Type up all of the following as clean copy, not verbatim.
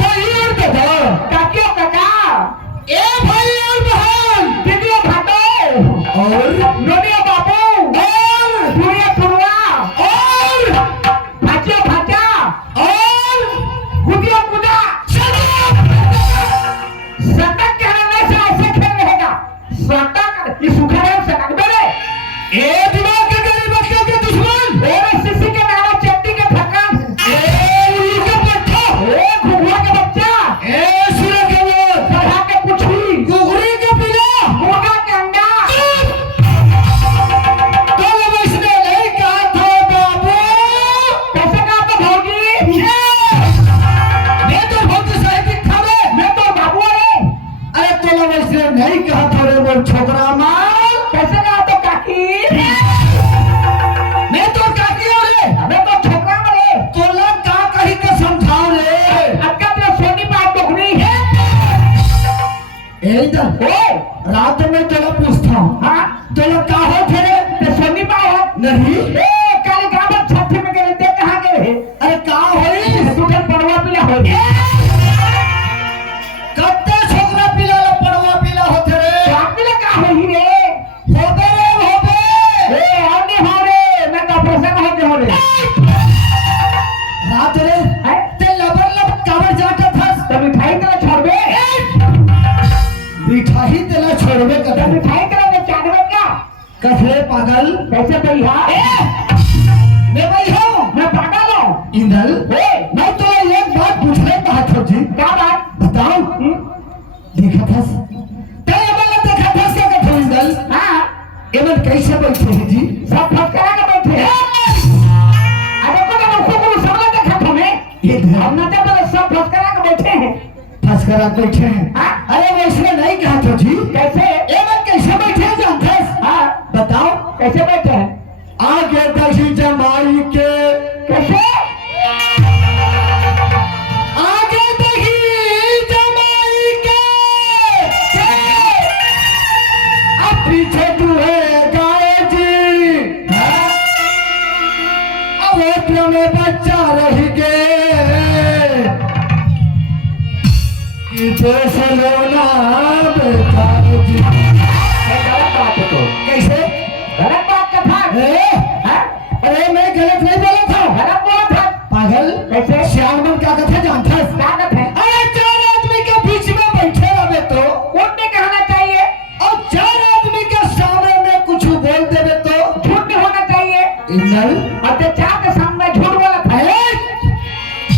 भाई और दादा, काकियों काका, ए भाई और बहन, दीदियों भाटो और नोनियों बाबू और बुढ़िया बुढ़वा और भाचियों भाचा और गुदियों गुदा। सटक कहने से ऐसे खेल रहेगा। सटक ये सूखा है सटक बेरे। ए दिमाग के गरीब बच्चों के दुश्मन, और सिसी के नारा चट्टी के थकान। ए उल्लू के पट्टा, ए घुघुआ के बच्चा, ए सूर्य के लोग, पढ़ा के पुछली, कुकरी के पिला, मुर्गा के अंडा। कल इसने नहीं कहा था बाबू, कैसे कहा था भौजी? मैं तो बहुत साहिब की खबर, मैं तो बाबू है। अरे तो इसने नहीं कहा था रे वो छोकरा माल, कैसे कहा तो काकी? मैं तो काकी हो रे, मैं तो छोकरा मरे। तो लग का कहीं के समझाओ रे, अक्का तेरा सोनी बात टोकरी है। ए इधर ओ रात में तेरा पूछता हूँ, हाँ तो लग का हो थे ते सोनी बात है। नहीं, ए काली गाँव छठी में गए थे कहाँ गए? अरे का होई, दूसरे पड़वा पिला हो। कत्ते छोकरा पिला ला पड़वा पिला होते रे, तो आप पिला कहाँ हो ही रे? होबे रे होबे, ए आने हो रे, मैं तो प्रसन्न हो रे। रात रे हैं? ते लबर लब कावर जाता फस, तो मिठाई तेरा छोड़बे? मिठाई तेला छोड़बे तो कर, मिठाई तेरा मैं चाटबे क्या? कथे पागल, कैसे भैया? मैं भाई हूँ, मैं पागल हूँ। इंदल, ए मैं तो एक बात पूछने बात जी, क्या बात? बताओ, देखा फस, ते अमल देखा फस क्या कथे इंदल, हाँ एमन कैसे बैठे हैं जी, सब फटकरा के बैठे हैं। अरे को ना को समझ देखा तुम्हें? ये हम ना जब सब फटकरा के बैठे हैं। फंस कर आप बैठे हैं, हाँ? अरे वो इसने नहीं कहा था जी, कैसे? एमन कैसे बैठे हैं जानते हैं? हाँ बताओ, कैसे बैठे हैं? आगे दही जमाई के, कैसे? आगे दही जमाई के, अब पीछे दूहे गाय जी, अब ओटले में बच्चा रह गए, कि देश लोना बेकार जी, ये गलत बात है तो। कैसे? गलत बात का था। हाँ? अरे मैं गलत नहीं बोला था, गलत बोला था। पागल, कैसे? श्यामन क्या कथा जानता है? ताकत है। अरे चार आदमी के बीच में बैठे रहे तो, कौन ने कहना चाहिए? और चार आदमी के सामने में कुछ बोल देवे तो, झूठ नहीं होना चाहिए। इंदल, और ते चार के सामने झूठ बोला था।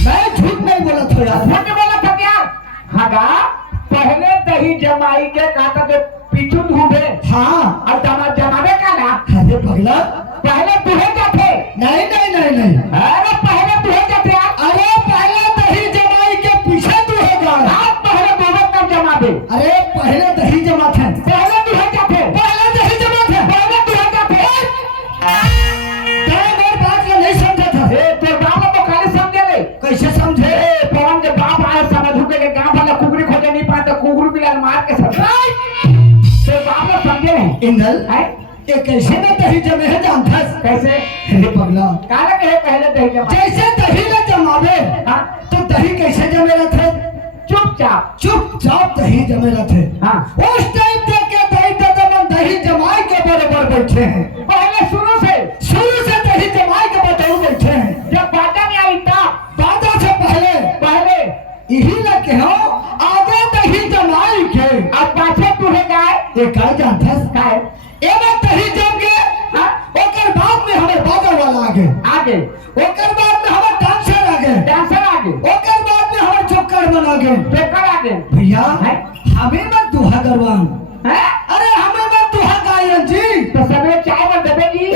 मैं झूठ नहीं बोला था यार, झूठ नहीं बोला था क्या? हगा पहले दही जमाई के कहता थे पीछू ढूंढे हाँ, और दामाद जमावे का ना। अरे पगला, पहले तुहे जाते। नहीं नहीं नहीं नहीं, अरे पहले तुहे जाते यार। अरे पहले दही जमाई के पीछे तू होगा, आज पहले दोनों तक जमा दे। अरे पहले दही जमा थे, पहले तुहे जाते। पहले दही जमा थे, पहले तुहे जाते। तेरे मेरी बात को नहीं समझा था, ए तो बाप तो खाली समझे ले। कैसे समझे? ए पवन के बाप आए समझू के गांव वाला कुकरी खोजे नहीं पाता, कुकरी बिलाल मार के सब। तो बाप लोग समझे नहीं। इंदल, हैं? ये कैसे में दही जमे है जानता है? कैसे? अरे पगला, काला के है पहले दही जमा। जैसे दही न जमावे, हाँ? तो दही कैसे जमे रहते? चुपचाप। चुपचाप दही जमे रहते। हाँ। उस टाइम तक के दही ददमन दही जमाई के बराबर बैठे हैं, पहले शुरू से दही जमाई के बतौर बैठे हैं, जब बाजा नहीं आई तब बाजा से पहले पहले यही लगे हो, आगे दही जमाई के, अब पाछे तुहे गाय ये क्या जानता है? गाय। एवं दही जम गए, हाँ? ओकर बाद में हमें बाजा वाला आगे, आगे ओकर बाद में हमें डांसर आगे, डांसर आगे, ओकर बाद में हमें चौकर बना आगे। पेपर आगे। भैया, हैं? हमें मत दुहा करवान, हैं? अरे हमें मत दुहा गायन जी, तो सबरे चाय में दबेगी।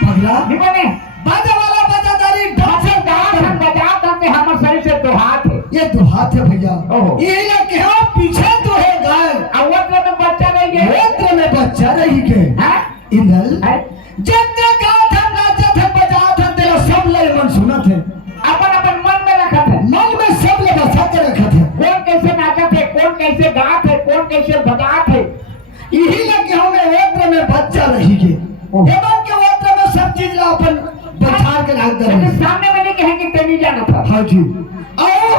पगला, निकले बाजा वाला बाजादारी डांसर डांसर डांस हम बजा करते हमारे शरीर से दो हाथ है। ये दुहा थे भैया, ओहो। ये लगे हो पीछे दुहे गाय, अवत्र में बच्चा नहीं है। नेत्र में बच्चा रही के। हैं? इंदल, हैं? जितने गात हम नाचत हम बजात हम तेरा सब ले मन सुनत है, अपन अपन मन में रखा था। मन में सब ले बसा के रखत है, कौन कैसे नाचा थे, कौन कैसे गात है, कौन कैसे बजात है। यही लगे हमें नेत्र में बच्चा रही के, एवं के नेत्र में सब चीज ला अपन बचार के रख दे। लेकिन सामने में नहीं कहेंगे तेनी जाना था। हाँ जी, और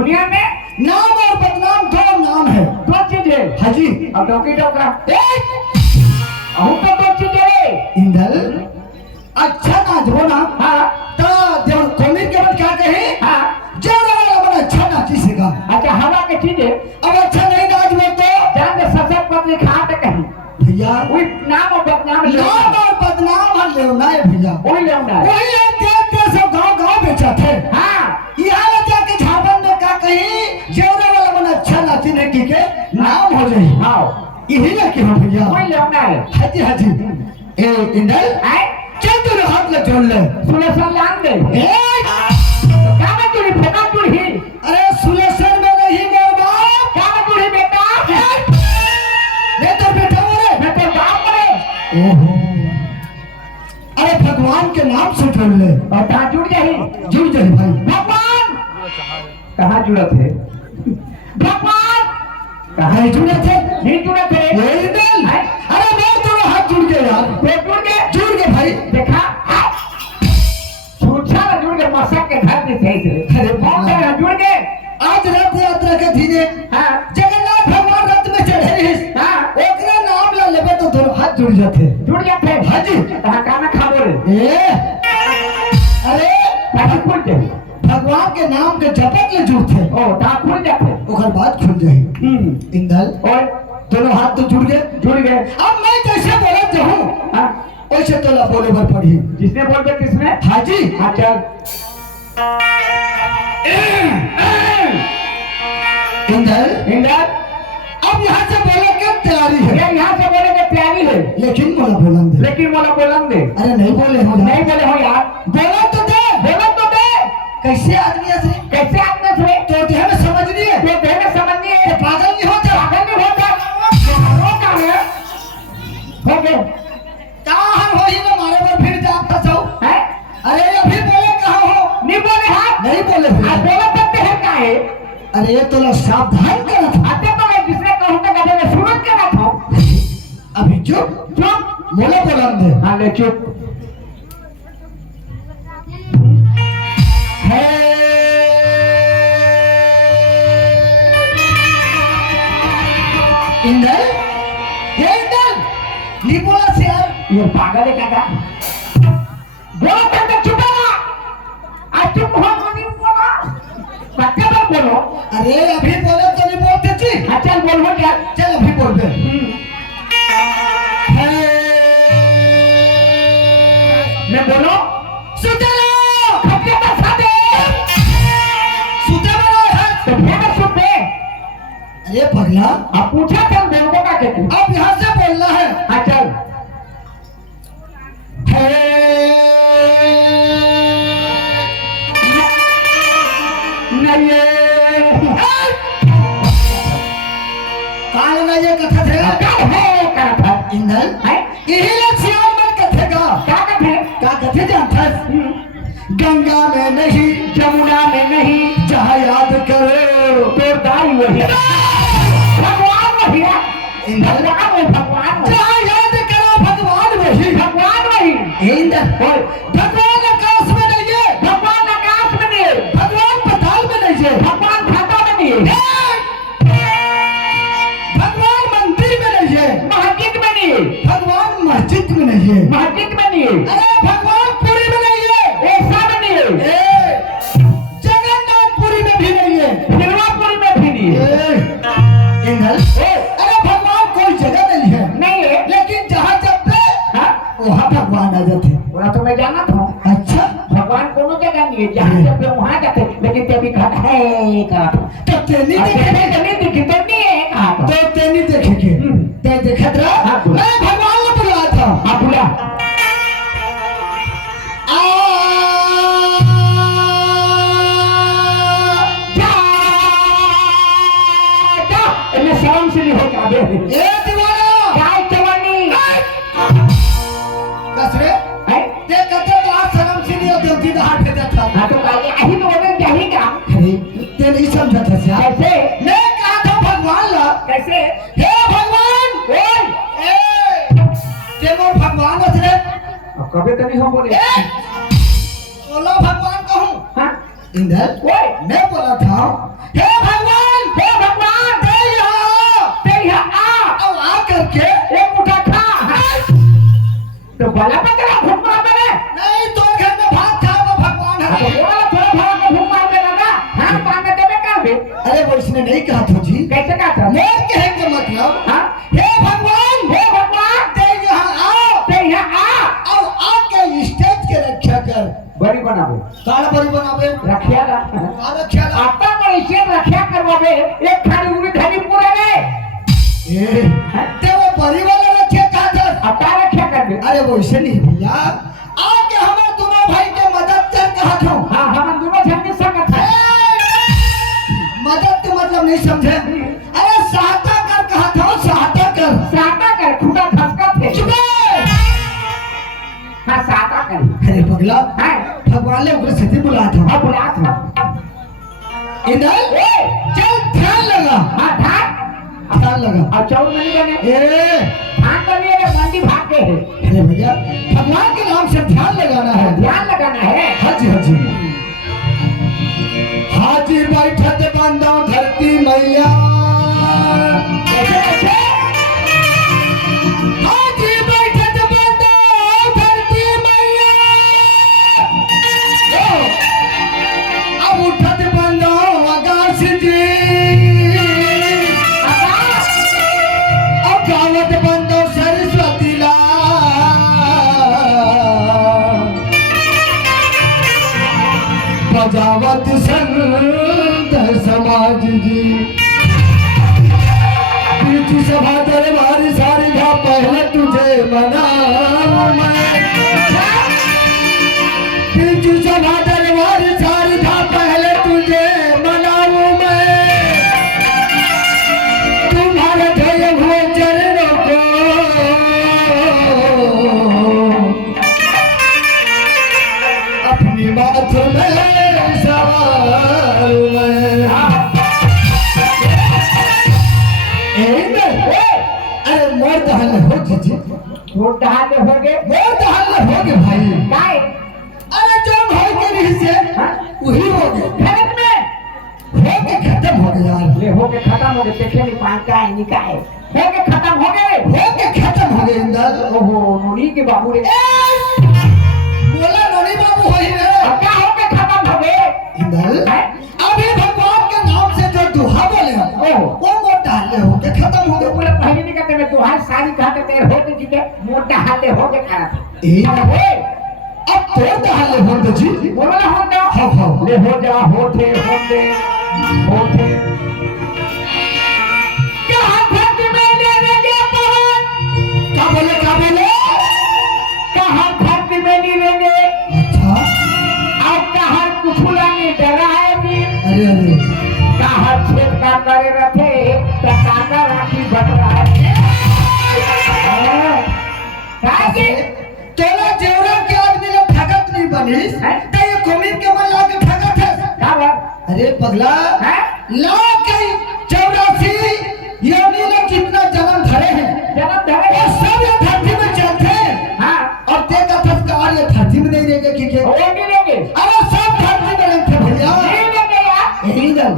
दुनिया में नाम और बदनाम दो नाम है। दो चीजें। हाँ जी। अब डोकी टोका अहू तो दो चीजें रे। इंदल अच्छा नाच हो ना। हाँ तो जब कॉमेडी के बाद क्या कहे? हाँ जोड़ा वाला बड़ा अच्छा नाची सेगा। अच्छा हवा के चीजें अब अच्छा नहीं नाच वो तो जान के ससत पत्नी खाते कहीं भैया वही नाम और बदनाम ले नाम और बदनाम हर लेना है भैया। वही लेना है। वही है देख सब गांव बेचा थे। हाँ यहाँ जाके झारखंड में क्या कहीं जोड़ा वाला बड़ा अच्छा नाची ने की के नाम हो जाए। हाँ यही ना कि हो भैया। वही लेना है। हाजी हाजी। ए इंदल आए चल तू हाथ ले जोड़ ले। सुलेशन लान दे क्या मैं तुझे फेंका तुझी अरे सुलेशन में नहीं मेरे बाप। क्या मैं तुझे बेटा मैं तो बेटा बोले मैं तो बाप करे। ओहो अरे भगवान के नाम से जोड़ ले और कहाँ जुड़ जाही जुड़ जाए भाई। भगवान कहाँ जुड़ा थे भगवान कहाँ जुड़े थे? नहीं जुड़े थे ये इंदल अरे मैं दोनों हाथ जुड़ गए यार। जुड़ गए भाई। देखा छूछा ना जुड़ गए मसक के घर में थे इसे अरे कौन से जुड़ गए। आज रथ यात्रा के धीरे हाँ जगन्नाथ भगवान रथ में चढ़े रहे। हाँ ओकरे नाम ला लेबे तो दोनों हाथ जुड़ जाते। जुड़ जाते हाँ जी। कहाँ खाना खा बोले ए अरे ताकि खुल जाए भगवान के नाम के जपत ले जुड़ते ओ ता खुल जाते ओकर बाद खुल जाए। इंदल और दोनों हाथ तो जुड़ गए। जुड़ गए। अब मैं जैसे बोला चाहूँ हाँ वैसे तोला बोले भर पड़ी। जिसने बोल दिया किसने हाँ जी। हाँ चल इंदल इंदर अब यहाँ से बोले के तैयारी है ये यहाँ से बोले कि तैयारी है लेकिन बोला बुलंद दे। लेकिन बोला बोलन दे अरे नहीं बोले हो नहीं बोले हो यार बोला तो दे। बोलन तो दे कैसे आदमी ऐसे कैसे आपने थे तो देह में समझ नहीं है। तो देह में समझनी है पागल नहीं होता। पागल नहीं होता रोका है हो गए कहाँ हम हो ही ना मारे पर फिर जा फंसाओ। हैं अरे अभी बोले कहाँ हो? नहीं बोले हाँ नहीं बोले आज भैया। बोला सकते हैं क्या है अरे ये तोला सावधान करा था। आते तो मैं जिसने कहूँ तो गधे में सूरज के ना था अभी चुप चुप बोले बुलंद दे। हाँ ले चुप इंदल ये इंदल नहीं बोला से यार। ये पागल है काका बोलो तब तक चुप है आज चुप हो तो नहीं बोला सत्य बात बोलो अरे अभी बोले तो नहीं बोलते थी। हाँ चल बोलो क्या चल अभी बोल दे। मैं बोलो सुते लो खटिया पर सादे सुते बनो है। तो फिर सुन पे अरे पगला अब पूछा चल बोलबो का कहते अब यहाँ से बोलना है। हाँ चल नहीं काल में ये कथा थे क्या था इंदल है यही लक्ष्यान में कथे का क्या कहते क्या कथे जानता गंगा में नहीं जमुना में नहीं जहाँ याद करो तो दाई वही भगवान वही है इंदल भगवान वही जहाँ याद करो भगवान वही भगवान वही इंदल भगवान आकाश में नहीं है। भगवान आकाश में नहीं है भगवान पताल में नहीं है। भगवान खाता में नहीं है भगवान मंदिर में नहीं है। मस्जिद में नहीं है भगवान मस्जिद में नहीं है। मस्जिद में नहीं है अरे भगवान पुरी में नहीं है। ऐसा में नहीं है जगन्नाथपुरी में भी नहीं है। फिरवापुरी में भी नहीं है इंदल अरे भगवान कोई जगह नहीं है नहीं है लेकिन जहाँ जब पे हाँ वहाँ भगवान आ जाते। पूरा तो मैं जाना था अच्छा भगवान कोनो जगह नहीं है जहाँ जब पे वहाँ जाते लेकिन तेरी कहा है कहा तो तेनी देखे नहीं दिखी तो नहीं है कहा तो तेनी देखेंगे ते देखत रहा। हाँ, बोला। मैं भगवान ने बुलाया था। हाँ बोला इन्हें शर्म से नहीं हो क्या बे ए दीवाना क्या जवानी कसरे है ते कते तो आज शर्म से नहीं होती होती तो हाथ फेंका था। हाँ तो कहा यही तो बोले यही का अरे ते नहीं समझा था क्या? कैसे मैं कहा था भगवान ला कैसे हे भगवान बोल ए ते मोर भगवान असरे अब कभी तो नहीं हो बोले ए बोलो भगवान कहूँ हाँ इंदल ओए मैं बोला था भला पे तेरा भूख मार देने नहीं तो घर में भात खाओ भगवान तो है। बोला थोड़ा भला पे भूख मार देना ना हाँ मांगे देवे का भी अरे वो इसने नहीं कहा था जी। कैसे कहा था मेरे कहने का मतलब हाँ हे भगवान ते यहाँ आओ ते यहाँ आ और आके स्टेज के रक्षा कर। बड़ी बनावे काला बड़ी बनावे रखिया ना और रक्षा ला। आता पर इसे रखिया करवावे एक खाली उरी खाली पूरा ने ए ते वो बड़ी वाला रक्षा कहा था। आता रखिया कर दे अरे वो इसे नहीं भैया आके हमारे दोनों भाई के मदद कर कहा था। हाँ हम दोनों झंडी संगत है मदद के मतलब नहीं समझे। अरे सहायता कर कहा था। सहायता कर साता कर खुदा खसका थे चुप हाँ साता कर अरे पगला हाँ भगवान ने उसे सीधे बुलाया था। अब बुला था इधर चल ध्यान लगा। हाँ धान ध्यान लगा। और चौर नहीं बने ए धान कर लिए मंडी भाग गए हैं अरे भैया भगवान के नाम से ध्यान लगाना है। ध्यान लगाना है हाँ जी हाँ जी। हाजी बैठत बंदा धरती मैया कैसे कैसे हाजी बैठत बंदा धरती मैया अब उठत बंदा आकाश जी अब गावत बंदा सरस्वती ला बजावत संत समाज जी बीच सभा दरबार सारी था पहले तुझे मनाऊं मैं बीच सभा दरबार सारी था पहले तुझे मनाऊं मैं तुम्हारे ध्येय हुए चरणों को अपनी बात में सवाल में। अरे मोर दहल हो जी वो डहाले हो गए मोर दहल हो गए भाई। काय अरे जो भाई के रही से वही हो गए खेत में हो के खत्म हो गए यार। ले हो के खत्म हो गए देखे नहीं पान का है निका है हो के खत्म हो गए हो के खत्म हो गए इंदर। ओहो नूनी के बाबू रे बोला नोनी बाबू हो ही रे। अब क्या हो के खत्म हो गए इंदर अभी भगवान के नाम से जो दुहा बोले ओहो वो मोर दहल हो के खत्म हो तो गए। बोले पहले नहीं कहते मैं तुहार सारी कहते तेरे होते जी के मोटा हाले हो के खाना था ए अरे अब तो दहल हो तो जी बोलो ना हो ना हाँ हाँ ले हो जा होते होते होते कहाँ धरती में ले लेंगे पवन क्या बोले कहाँ धरती में नहीं लेंगे अच्छा अब कहाँ कुछ नहीं डरा है भी अरे अरे कहाँ छेद का करे रखे तो काका राखी बट रहा है काकी तोला जेवरा के आदमी ने ठगत नहीं बनिस तो ये कुमीर के मन ला के ठगत है। क्या बात अरे पगला है ला के 84 योनि ने कितना जन्म धरे हैं जन्म धरे वो सब ये धरती में चलते हैं। हाँ और ते का संस्कार ये धरती में नहीं रहेगा कि वो नहीं लेंगे अरे सब धरती में रहते भैया। नहीं लेंगे यार यही गल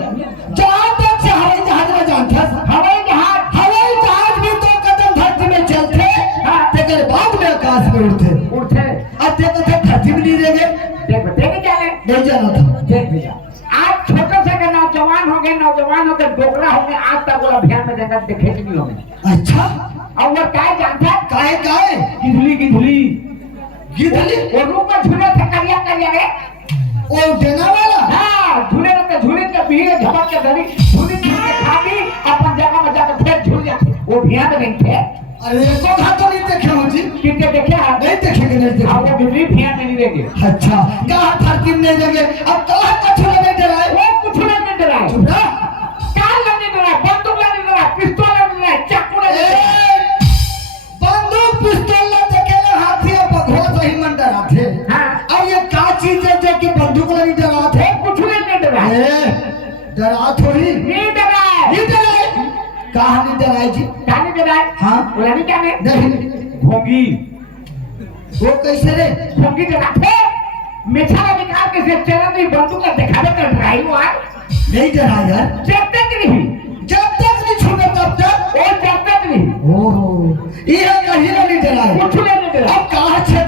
जहाँ तक से हवाई जहाज में जानता हवाई जहाज भी 2 कदम धरती में चलते हाँ तेरे बाद में आकाश में उड़ते उठे अब ते का धरती में नहीं रहेंगे देख देख क्या ले नहीं जाना था। देख भैया आज छोटे से के नौजवान हो गए डोकरा हो गए आज तक वो अभियान में जगत देखे नहीं हो गए अच्छा और वो क्या जानता है काय गिधली गिदली वो रूप में झूले थे करिया रे ओ देना वाला हाँ झूले के भीड़ झपक के धरी झूले के खाली अपन जगह में जाकर फिर झूल जाते वो अभियान में नहीं थे अरे को घाटो नहीं देखे हो जी कितने देखे हैं नहीं देखेंगे नहीं अब देखेंगे। वो गिधली अभियान में नहीं रहेंगे अच्छा कहाँ धरती में नहीं देंगे अब कहाँ कछु नहीं डराए वो कुछ नहीं डराए चुप ना काल नहीं डराए बंदूक नहीं डराए पिस्तौल नहीं डराए चाकू नहीं डराए बंदूक पिस्तौल ना देखेला हाथी और बघवा सही मन डराते। हाँ अब ये का चीज है जो कि बंदूक नहीं डराते। वो कुछ नहीं डराए डरा थोड़ी नहीं डराए नहीं डराए कहाँ नहीं डराए जी। क्या नहीं डराए हाँ बोला नहीं क्या नहीं भोंगी वो कैसे रे भोंगी डराते मिठाई निकाल के से चला नहीं बंदूक का दिखावे कर ड्राइव हुआ नहीं डरा यार जब तक नहीं जब तक नहीं छूटे तब तक और जब तक नहीं ओहो ये कहीं नहीं डराए कुछ नहीं डराए अब कहाँ से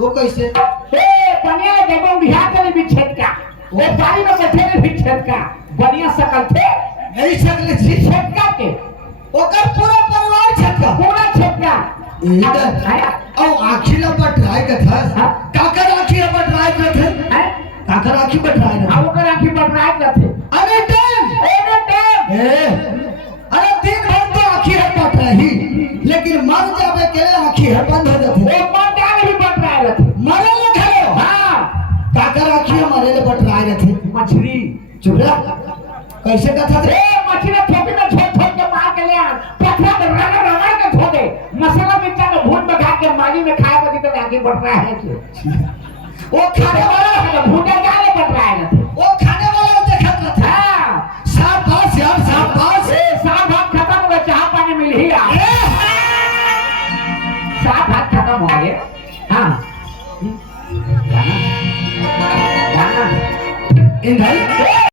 वो कैसे ए बनिया देखो बिहार के भी छटका वो बारी में बैठे भी छटका बनिया सकल थे नहीं सकले जी छटका के ओकर पूरा परिवार छटका पूरा छटका इधर औ आखी ला बटराय के था काकर आखी ला बटराय के थे काकर आखी बटराय आ ओकर आखी बटराय के थे अरे टाइम अरे दिन भर तो आखी है बटराही लेकिन मर जावे के लिए आखी है बंद हो जाती वो मर जाने भी बटराय रहते मरे ले खड़े हां काकर आखी मरे ले बटराय रहते मछली चुरा कैसे कथा थे ए मछली ठोके में छोड़ के मार के ले आ पथरा में रगड़ के धो दे मसाला मिर्चा में भून में खा के माली में खाए बदी तो आगे बढ़ रहा है वो खाने वाला है भूजा जाले बढ़ रहा है वो खाने वाला देखा था शाबाश यार शाबाश ए साहब हाथ खत्म हो गया चाह पानी मिल ही आ साहब हाथ खत्म हो गए हां गाना इन भाई